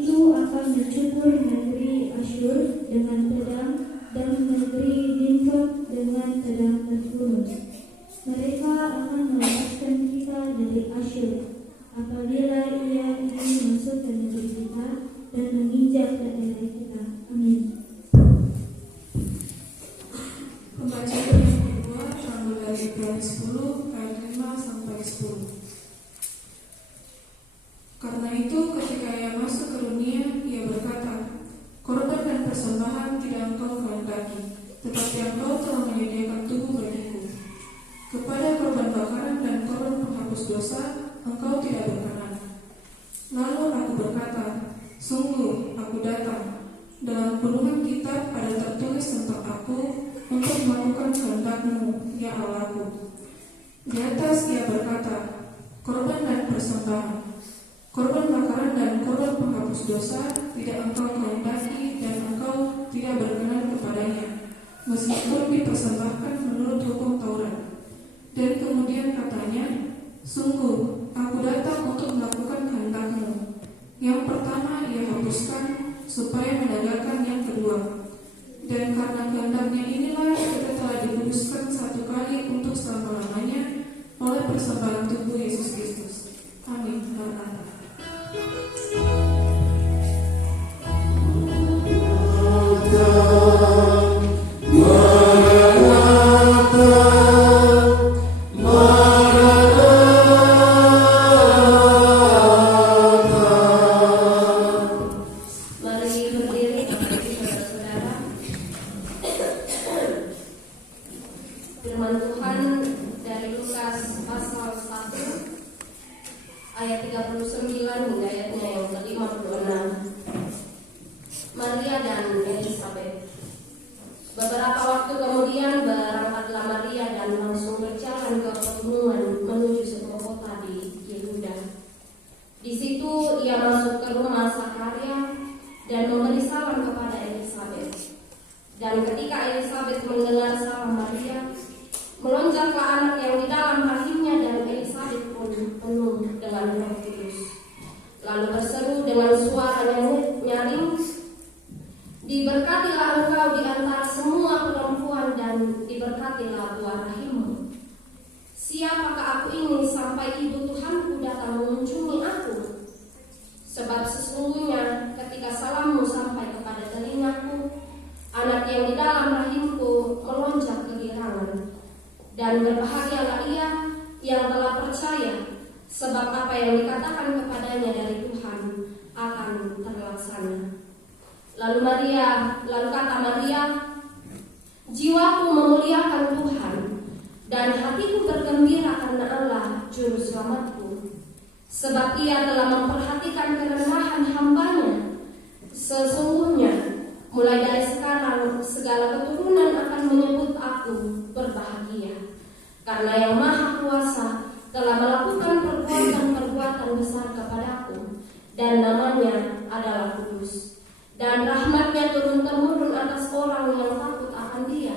itu akan mencukur negeri Asyur dengan pedang dan negeri Nimrod dengan pedang terbunuh. Mereka akan melepaskan kita dari Asyur apabila ia ingin masuk ke negeri kita dan menginjak daerah kita. Amin. Pembacaan yang kedua terambil dari Ibrani 10 ayat 5 sampai 10. Karena itu ketika ia masuk ke dunia, ia berkata, korban dan persembahan tidak engkau kehendaki, tetapi engkau telah menyediakan tubuh bagiku. Kepada korban bakaran dan korban penghapus dosa, engkau tidak berkenan. Lalu aku berkata, sungguh aku datang. Dalam penuhan kitab ada tertulis tentang aku untuk melakukan kehendak-Mu, ya Allahku. Di atas ia berkata, korban dan persembahan, korban bakaran dan korban penghapus dosa tidak engkau kehendaki dan engkau tidak berkenan kepadanya, meskipun dipersembahkan menurut hukum Taurat. Dan kemudian katanya, sungguh aku datang untuk melakukan kehendak-Mu. Yang pertama ia hapuskan supaya menegakkan yang kedua. Dan karena kehendaknya inilah kita telah dikuduskan satu kali untuk selama-lamanya oleh persembahan tubuh Yesus Kristus. Amin. Maranatha. Firman Tuhan dari Lukas pasal 1 ayat 39 hingga ayatnya yang ke-56. Maria dan Elisabet. Beberapa waktu kemudian berangkatlah Maria dan langsung berjalan ke pegunungan menuju sebuah kota di Yehuda. Di situ ia masuk ke rumah Zakaria dan memberi salam kepada Elisabet. Dan ketika Elisabet mendengar salam Maria, melonjaklah anak yang di dalam rahimnya dan Elisabet pun penuh dengan Roh Kudus. Lalu berseru dengan suara nyaring, diberkatilah engkau di antara semua perempuan dan diberkatilah buah rahimmu. Siapakah aku ini sampai ibu Tuhanku datang mengunjungi aku? Sebab sesungguhnya ketika salammu sampai kepada telingaku, anak yang di dalam rahimku melonjak kegirangan. Dan berbahagialah ia yang telah percaya, sebab apa yang dikatakan kepadanya dari Tuhan akan terlaksana. Lalu kata Maria, jiwaku memuliakan Tuhan, dan hatiku bergembira karena Allah Juru Selamatku, sebab ia telah memperhatikan kerendahan hamba-Nya. Sesungguhnya mulai dari sekarang segala keturunan akan menyebut aku berbahagia, karena Yang Maha Kuasa telah melakukan perbuatan-perbuatan besar kepadaku, dan namanya adalah kudus. Dan rahmat-Nya turun-temurun atas orang yang takut akan Dia.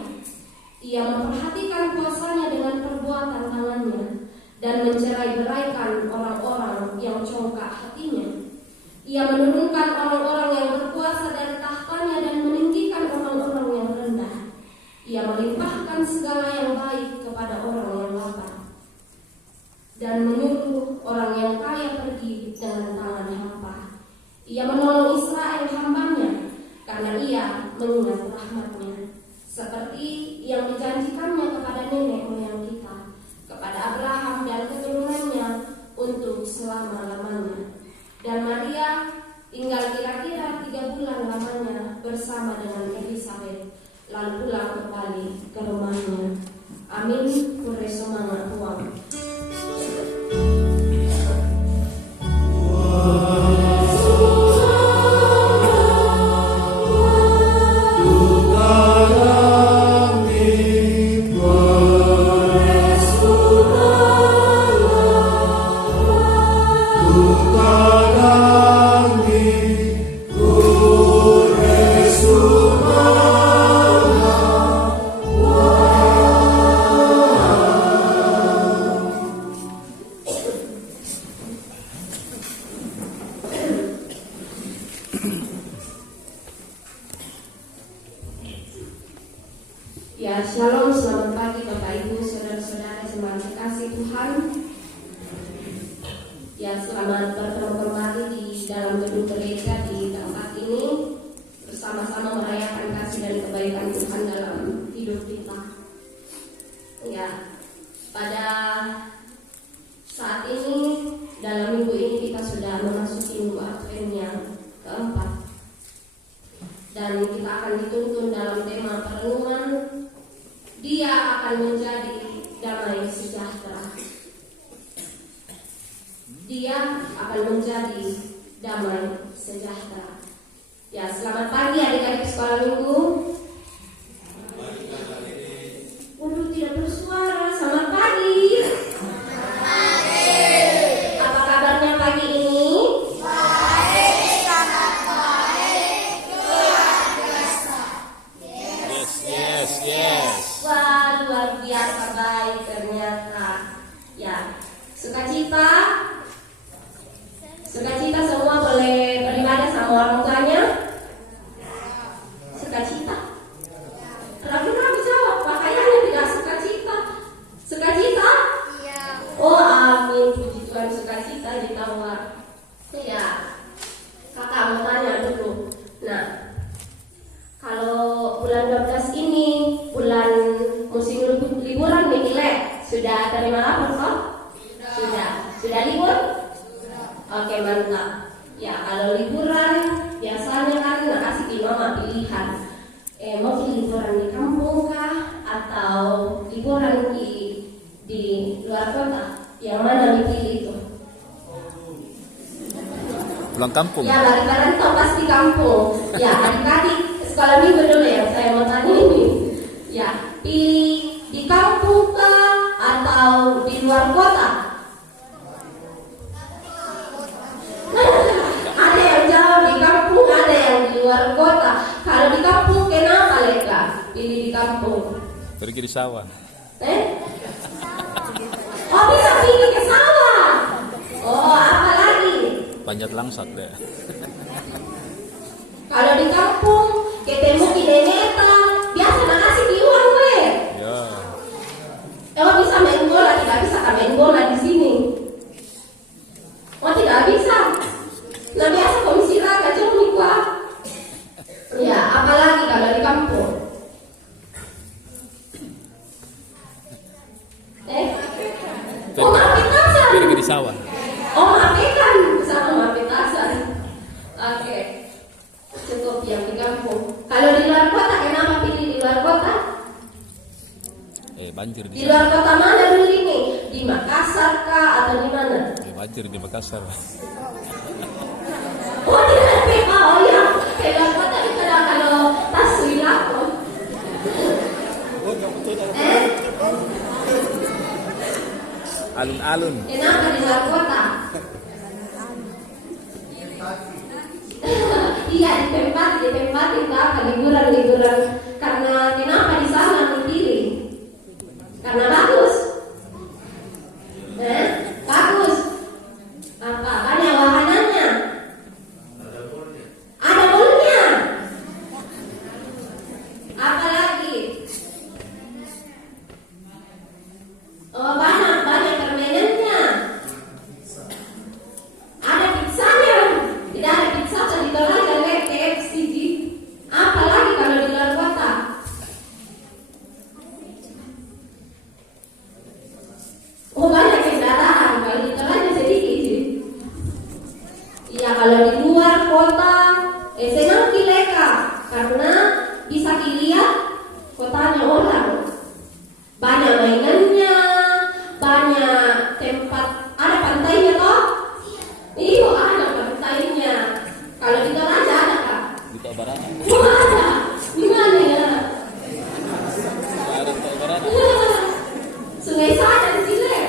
Ia memperhatikan kuasa-Nya dengan perbuatan tangan-Nya, dan mencerai-beraikan orang-orang yang congkak hatinya. Ia menurunkan orang-orang yang berkuasa dari tahtanya dan meninggikan orang-orang yang rendah. Ia melimpahkan segala yang baik kepada orang yang lapar, dan menyuruh orang yang kaya pergi dengan tangan hampa. Ia menolong Israel hamba-Nya, karena ia mengingat rahmat-Nya, seperti yang dijanjikan-Nya kepada nenek moyang kita, kepada Abraham dan keturunannya untuk selama-lamanya. Dan Maria tinggal kira-kira 3 bulan lamanya bersama dengan Elisabet, lalu pulang kembali ke rumahnya. Amin. Pure semangat Tuhan. Yesus Selamat pagi Bapak Ibu, saudara-saudara semua kasih Tuhan. Ya, selamat bertemu kembali di dalam gedung gereja di tempat ini, bersama-sama merayakan kasih dan kebaikan Tuhan dalam hidup kita. Ya, pada saat ini, dalam minggu ini kita sudah memasuki minggu Advent yang keempat, dan kita akan dituntun dalam tema perenungan, Dia akan menjadi damai sejahtera. Dia akan menjadi damai sejahtera. Ya, selamat pagi adik-adik sekolah minggu. Waduh, tidak bersuara. Selamat pagi. Apa kabarnya pagi ini? Yes. Wah, luar biasa baik ternyata. Ya, sukacita semua boleh beribadah sama orang tuanya. Sukacita. Ragu-ragu jawab, makanya tidak sukacita. Sukacita? Iya. Oh, amin, puji Tuhan, sukacita ditawar. Ya, kakak mau tanya dulu. Nah, kalau bulan 12 ini bulan musim liburan nih, sudah terima lapor kok? Sudah libur? Oke, mantap. Ya, kalau liburan biasanya kan kasih di mama pilihan. Mau liburan di kampung kah atau liburan di luar kota? Yang mana dipilih itu? Pulang kampung. Ya, bareng-bareng toh pasti kampung. Ya, adik-adik sekolah minggu dulu ya, saya mau tanya ini. Ya, pilih di kampung kah atau di luar kota? Ada yang jawab di kampung, ada yang di luar kota. Kalau di kampung kenapa Leka pilih di kampung? Pergi di sawah. Oh, bisa pilih ke sawah. Oh, apa lagi? Panjat langsat deh. Kalau di kampung ketemu kineneta, biasa ngasih di uang we. Ya. Oh, bisa main bola, tidak bisa kan main bola di sini. Oh, tidak bisa. Nah, biasa komisi raga cuma gua. Ya, apalagi kalau di kampung. Oh, mapitasan. Pergi di sawah. Oh, mapitan sama mapitasan. Oke. Cukup yang di kampung. Kalau di luar kota, kenapa pilih di luar kota? Banjir Di luar kota mana dulu ini? Di Makassar kah atau di mana? Banjir di Makassar. Oh, tidak PK. Oh ya, di luar kota itu ada kalau tas wilako. Alun-alun. Kenapa di luar kota? Iya, di tempat kita liburan. Karena kenapa di sana dipilih? Karena bagus. Bagus. Apa? Banyak wahananya. Ada bolnya. Apa lagi? Oh, banyak permainannya. Ada pizzanya. Tidak ada pizza di Toraja, KFC. Apa lagi kalau di luar kota? Oh, banyak kendaraan. Kalau di Toraja sedikit sih. Iya, kalau di luar kota senang kileka karena bisa dilihat kotanya orang. Banyak mainannya, banyak tempat. Ada pantainya toh? Iya, ada pantainya. Kalau di Toraja ada kah? Di Tabarana. Oh, ada. Di mana ya? Ada di Tabarana. Sungai sana di sini.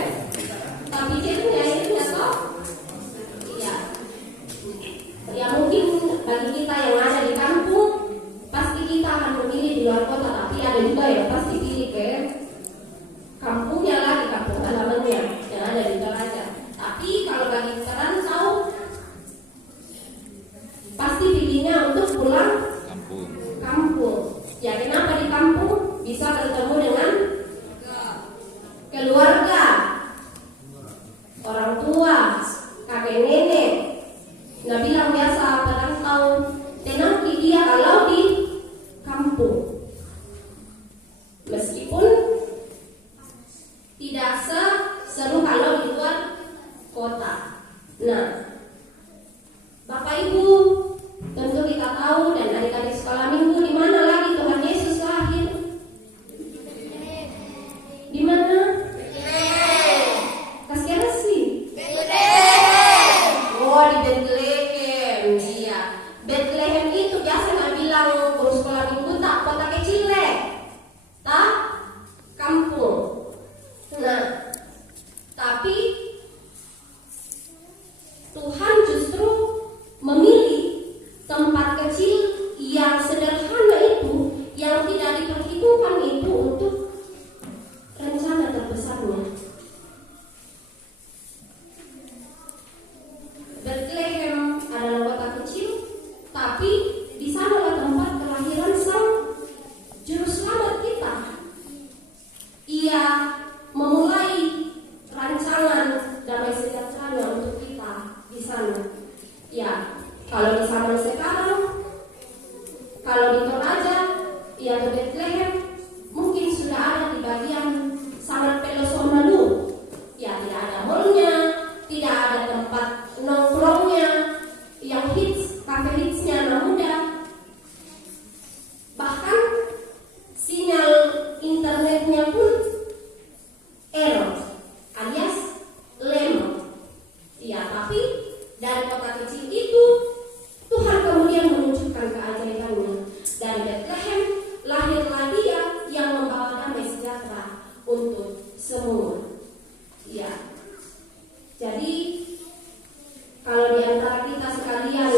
ia memulai rancangan damai sejahteranya untuk kita di sana. Ya, kalau di zaman sekarang, kalau di Toraja, ya di Bethlehem, mungkin sudah ada di bagian Sangat Peloso Malu. Ya, tidak ada mallnya, tidak ada tempat nongkrongnya, yang hits, kafe hitsnya anak muda. Bahkan sinyal internetnya pun error, alias lemot. Ya, tapi dari kota kecil itu Tuhan kemudian menunjukkan keajaibannya. Dari Bethlehem lahirlah Dia yang membawa damai sejahtera untuk semua. Ya. Jadi kalau di antara kita sekalian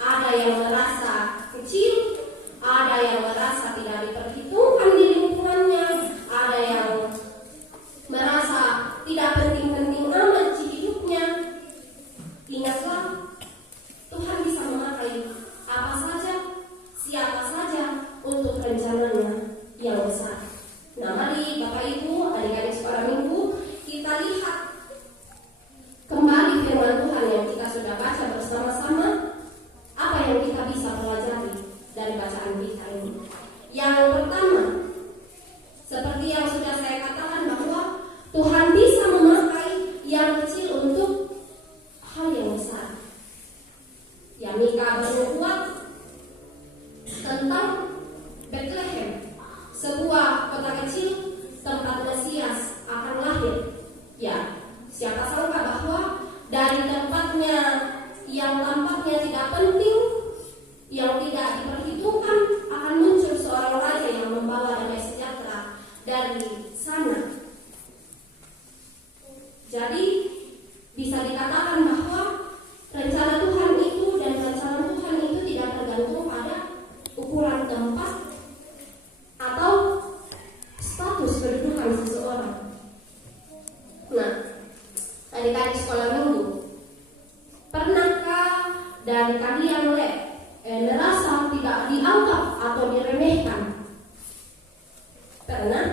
ada yang merasa kecil, ada yang merasa tidak diperhitungkan di lingkungannya, ada yang merasa tidak penting-penting amat di hidupnya, ingatlah Tuhan bisa memakai apa saja, siapa saja untuk rencananya yang besar. Nah, mari Bapak Ibu, adik-adik sekolah minggu, kita lihat kembali firman Tuhan yang kita sudah baca bersama-sama. Apa yang kita bisa pelajari dari bacaan kita ini? Yang pertama, seperti yang sudah saya katakan, bahwa Tuhan bisa memakai yang kecil untuk hal yang besar. Ya, Mika bernubuat tentang Bethlehem, sebuah kota kecil tempat Mesias akan lahir. Ya, siapa sangka bahwa dari tempatnya yang tampaknya tidak penting, yang tidak diperhitungkan, akan muncul seorang raja yang membawa damai sejahtera dari sana. Jadi bisa dikatakan bahwa rencana Tuhan itu dan rencana Tuhan itu tidak tergantung pada ukuran tempat atau status kedudukan seseorang. Nah, adik-adik sekolah minggu, pernahkah dari kalian merasa tidak dianggap atau diremehkan? Pernah?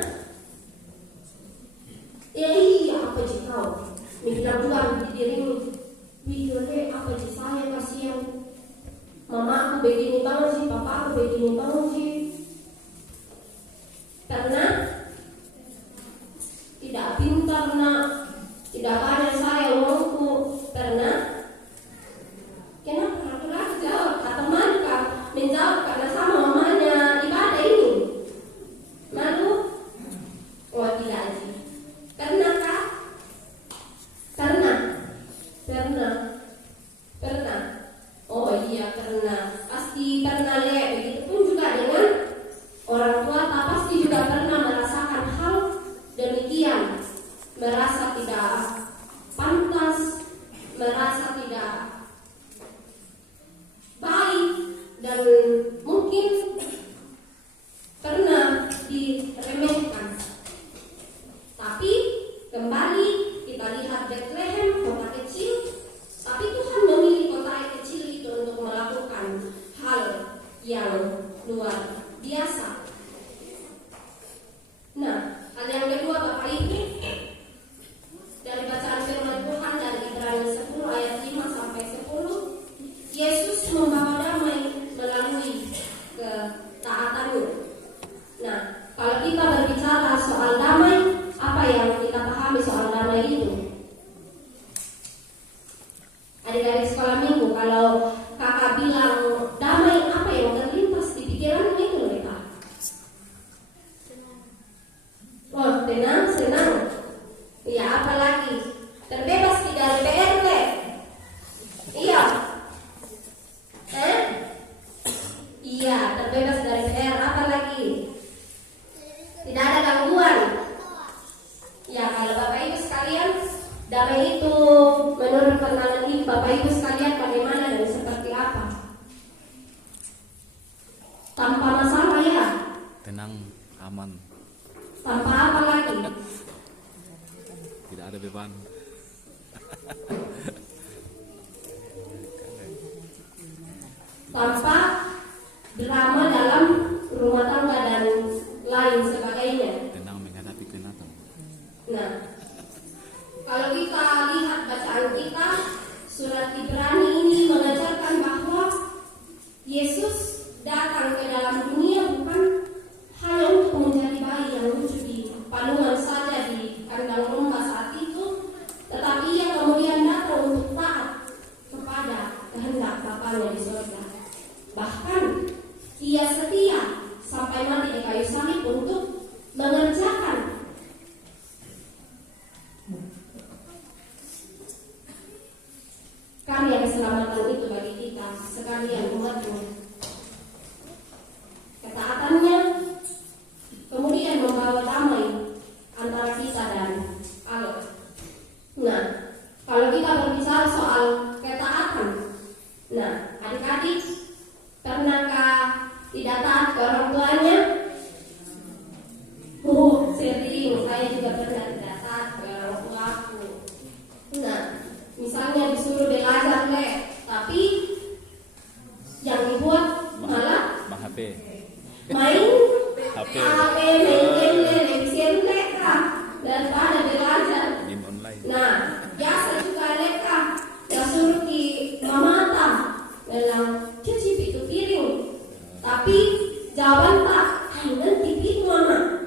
Iya, apa sih kau? Mikir buang di dirimu. Wih, apa sih saya kasihan? Mama aku begini banget sih, papa aku begini banget sih. Pernah? Tidak pintar nak, tidak banyak saya uangku. Pernah? Kenapa ragu-ragu jawab? Atau malu menjawab karena sama mamanya ibadah ini? Malu? Oh tidak sih. Pernahkah? Pernah? Pernah? Oh iya pernah. Pasti pernah lihat. Begitupun juga dengan orang tua, pasti juga pernah merasakan hal demikian. Merasa tidak pantas, merasa tidak baik, dan mungkin pernah diremehkan. Tapi kembali kita lihat Bethlehem, kota kecil, tapi Tuhan memilih kota kecil itu untuk melakukan hal yang luar biasa. Nah, hal yang kedua Bapak Ibu, dari bacaan firman Tuhan dari Ibrani 10 ayat 5 sampai 10, Yesus membawa damai melalui ketaatannya. Nah, kalau kita berbicara soal damai, apa yang kita pahami soal damai itu? Adik-adik sekolah minggu, kalau kakak bilang damai, apa yang terlintas di pikiranmu itu mereka? Oh, tenang, senang. Iya, apa lagi? Terbebas dari PRT. Iya. Iya, terbebas dari PR. Apa lagi? Tidak ada gangguan. Ya, kalau Bapak Ibu sekalian, damai itu menurut pandangan ini Bapak Ibu sekalian bagaimana dan seperti apa? Tanpa masalah ya? Tenang, aman, Tanpa apa lagi? tidak ada beban. Tanpa drama dalam rumah tangga dan lain sebagainya. Tenang menghadapi kenyataan. disuruh belajar tapi yang dibuat malah Bang HP. main HP. main game televisi daripada belajar. Game online. Nah, biasa juga mereka yang suruh di mamata dalam cuci itu piring, tapi jawaban tak nanti itu mama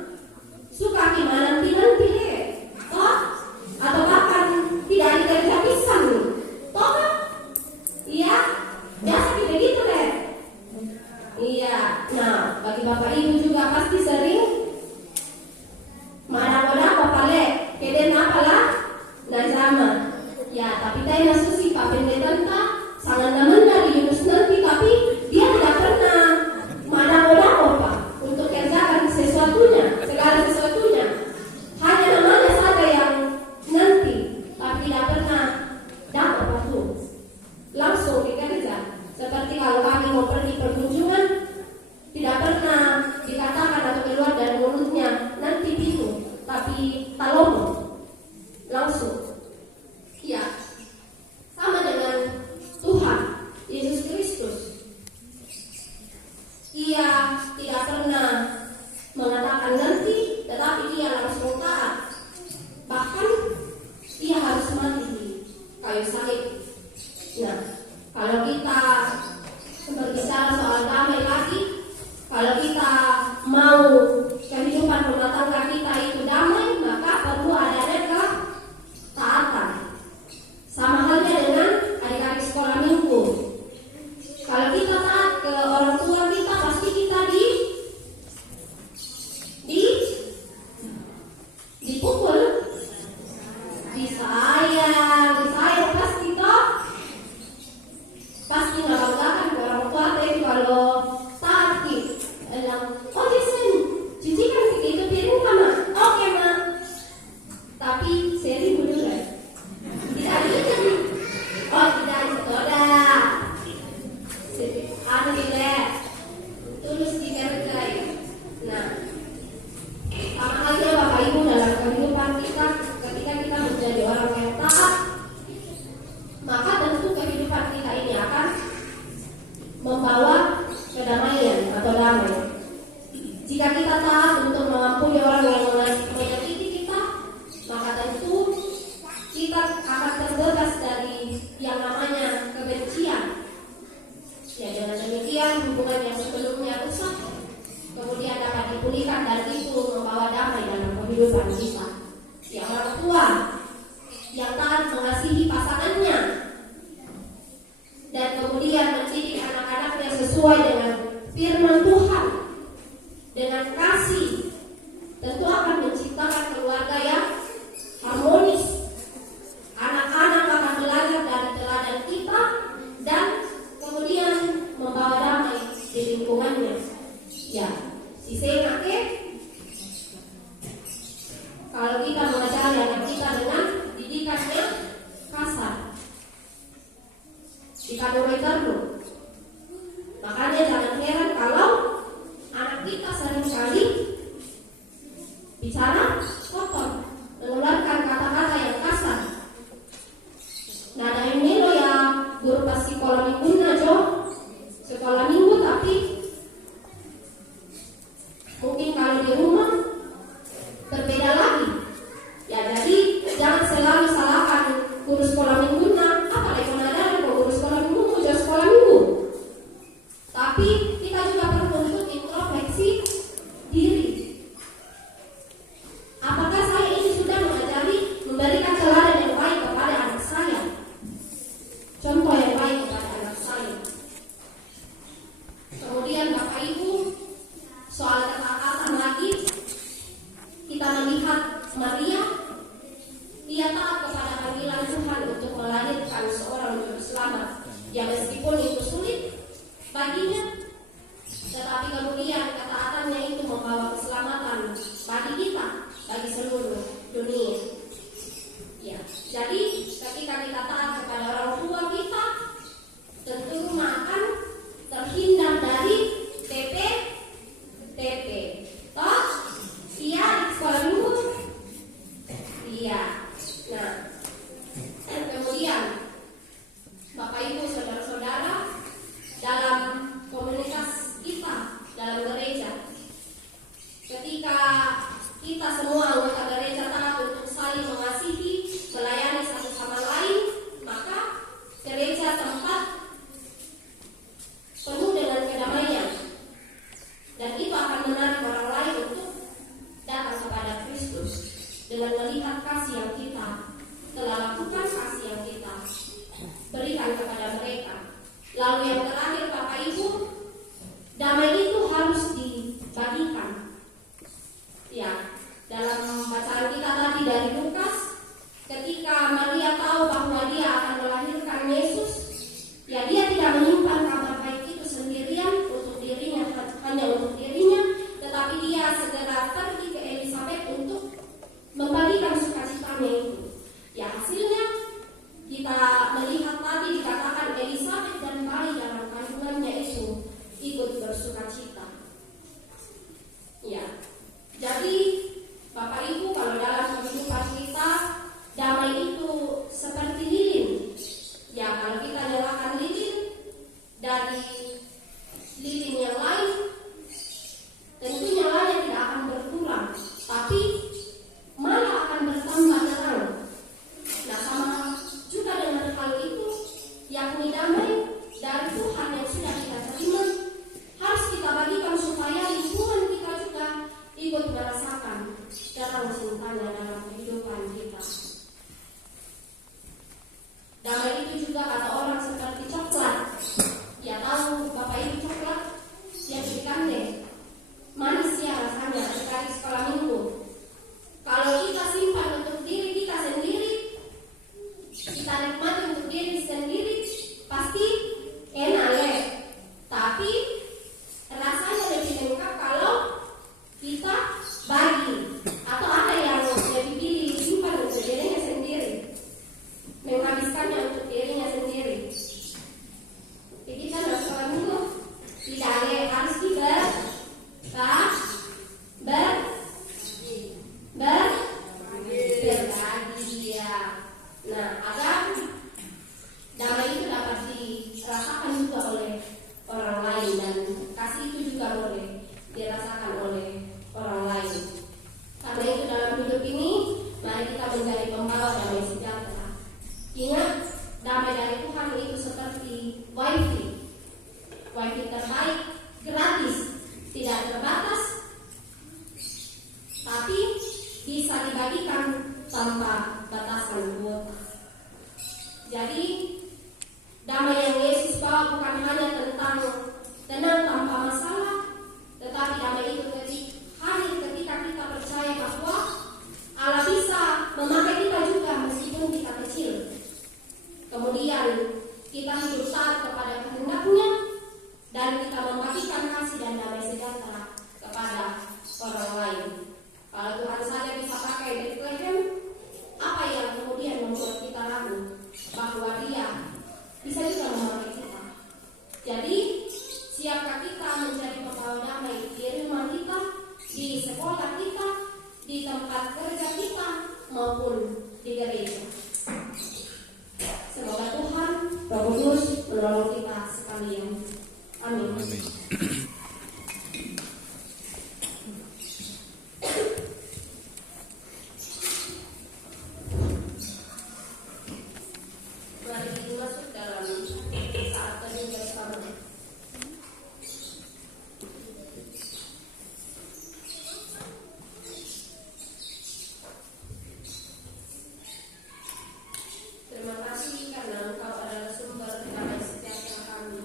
suka gimana nanti toh atau bahkan tidak dikerja pisang toh kan? Iya, biasa kita gitu deh. Iya, nah bagi bapak ibu juga pasti sering mana bapak keden apalah dan sama. Ya, tapi saya nasusi Pak Pendeta sangat namun dari Yunus nanti, tapi dia tidak pernah mana Pak untuk kerjakan segala sesuatunya. Hanya namanya saja yang nanti, tapi tidak pernah dapat waktu langsung dikerja. Seperti kalau kami mau pergi perkunjungan, tidak pernah dikatakan atau keluar dari mulutnya nanti itu, tapi talomo langsung. Ya, sama dengan Tuhan Yesus Kristus. Ia tidak pernah mengatakan nanti, tetapi ia langsung taat. Bahkan ia harus mati di kayu salib. Nah, kalau kita berbicara soal damai lagi, kalau kita mau kehidupan rumah tangga kita itu damai, maka perlu adanya ketaatan. Sama halnya dengan adik-adik sekolah minggu. Kalau kita taat ke orang tua kita, pasti kita dipukul, disayang pasti toh. Pasti nggak banggakan ke orang tua, tapi kalau taat bilang, oh Jason, cucikan itu piring mama, oke ma. Tapi seri beneran. Tidak gitu. Oh tidak sekolah. Anu tidak tulus dikerjai. Nah, sama halnya bapak ibu dalam kehidupan kita, ketika kita menjadi orang yang taat, maka tentu kehidupan kita ini akan membawa kedamaian atau damai. Jika kita taat untuk mengampuni orang yang menyakiti kita, maka tentu kita akan terbebas dari yang namanya kebencian. Ya, dengan demikian hubungan yang sebelumnya rusak kemudian dapat dipulihkan dan itu membawa damai dalam kehidupan kita. Ya, orang tua yang taat mengasihi pasangannya dan kemudian mendidik anak-anaknya sesuai dengan firman Tuhan dengan kasih, tentu akan menciptakan keluarga yang harmonis. Anak-anak akan belajar dari teladan kita dan kemudian membawa damai di lingkungannya. Ya, si senake kalau kita mengajari anak kita dengan didikannya kasar, dikadoi terus. Makanya jangan heran kalau anak kita seringkali bicara kotor, mengeluarkan kata-kata yang kasar. Nah, ada ini loh ya guru pas sekolah minggu sekolah minggu, tapi mungkin kalau di rumah berbeda lagi. Ya, jadi jangan selalu salahkan guru sekolah minggu. Apalagi ada guru sekolah minggu mau sekolah minggu. Tapi kita juga perlu untuk introspeksi diri. Apakah saya ini sudah memberikan teladan yang baik kepada anak saya? Contoh yang baik kepada anak saya. Kemudian Bapak Ibu, soal ketaatan lagi, kita melihat Maria, ia taat kepada panggilan Tuhan untuk melahirkan seorang juru selamat. Ya, meskipun itu sulit baginya, tetapi kemudian ketaatannya itu membawa keselamatan bagi kita, bagi seluruh dunia. Ya, jadi ketika kita taat kepada orang tua kita, tentu rumah akan terhindar dari TP. Toh, iya di sekolah minggu. Iya. Nah, dan kemudian melihat kasih yang kita telah lakukan, kasih yang kita berikan kepada mereka. Lalu yang terakhir Bapak Ibu, damai itu harus dibagikan. Ya, dalam bacaan kita tadi dari Lukas, ketika Maria tahu bahwa dia akan melahirkan Yesus, ya dia tidak menyimpan kabar baik itu sendirian untuk dirinya, hanya untuk dirinya, tetapi dia segera pergi ke Elizabeth untuk membagikan sukacitanya itu. Ya, hasilnya kita melihat tadi dikatakan Elizabeth dan bayi dalam kandungannya itu ikut bersukacita. Ya, jadi Bapak Ibu, kalau dalam kehidupan kita damai itu seperti lilin. Ya, kalau kita nyalakan lilin dari lilin yang lain, tentu nyalanya tidak akan berkurang, tapi malah akan bertambah terang. Nah, sama juga dengan hal itu, yakni damai dari Tuhan yang sudah kita terima, harus kita bagikan supaya lingkungan kita juga ikut merasakan terang cintanya dalam kehidupan kita. Damai itu juga kata orang seperti coklat. Ya, tahu Bapak Ibu coklat yang dikandeng manis ya rasanya sekali sekolah minggu. Kalau kita simpan untuk diri kita sendiri, kita nikmati untuk diri sendiri, pasti enak ya. Tapi rasanya lebih lengkap kalau kita bagi, atau ada yang lebih pilih simpan untuk dirinya sendiri, menghabiskannya untuk dirinya sendiri. Jadi kita dalam sekolah minggu tidak ada yang harus berbagi ya. Nah, agar damai itu dapat dirasakan juga oleh orang lain, dan kasih itu juga boleh dirasakan oleh orang lain. Karena itu dalam hidup ini, mari kita menjadi pembawa damai sejahtera. Ingat, damai dari Tuhan itu seperti wifi terbaik, gratis, tidak terbatas, tapi bisa dibagikan tanpa batasan kuota. Jadi damai yang Yesus bawa bukan hanya tentang tenang tanpa masalah, tetapi damai itu hadir ketika kita percaya bahwa Allah bisa memakai kita juga meskipun kita kecil. Kemudian kita hidup taat kepada kehendak-Nya, dan kita membagikan kasih dan damai sejahtera kepada orang lain. Kalau Tuhan saja bisa pakai Bethlehem, apa yang kemudian membuat kita ragu bahwa Dia bisa juga memakai kita? Jadi, siapkah kita menjadi pembawa damai di rumah kita, di sekolah kita, di tempat kerja kita, maupun di gereja? Semoga Tuhan Roh Kudus menolong kita sekalian. Amin. Amin. Mari kita masuk dalam saat teduh bersama. Terima kasih karena Engkau adalah sumber damai sejahtera kami.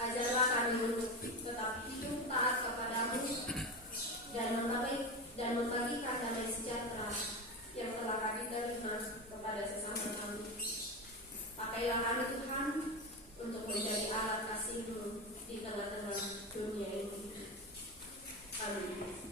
Ajarlah kami tetap hidup taat kepadamu dan membagikan damai sejahtera yang telah kami terima kepada sesama kami. Pakailah kami Tuhan untuk menjadi alat kasih-Mu di tengah-tengah dunia ini. Amin.